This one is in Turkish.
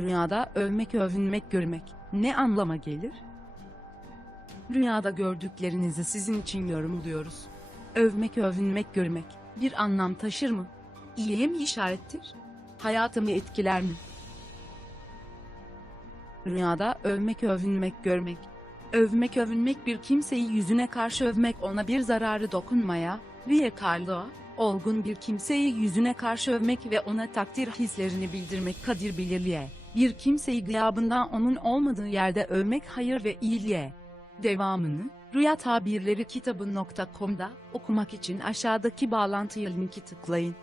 Rüyada övmek, övünmek, görmek ne anlama gelir? Rüyada gördüklerinizi sizin için yorumluyoruz. Övmek, övünmek, görmek bir anlam taşır mı? İyiye mi işarettir? Hayatımı etkiler mi? Rüyada övmek, övünmek, görmek. Övmek, övünmek bir kimseyi yüzüne karşı övmek ona bir zararı dokunmaya, riyakarlığa, olgun bir kimseyi yüzüne karşı övmek ve ona takdir hislerini bildirmek kadir bilirliğe. Bir kimseyi gıyabından onun olmadığı yerde övmek hayır ve iyiliğe. Devamını, Rüya Tabirleri kitabı.com'da okumak için aşağıdaki bağlantıya linki tıklayın.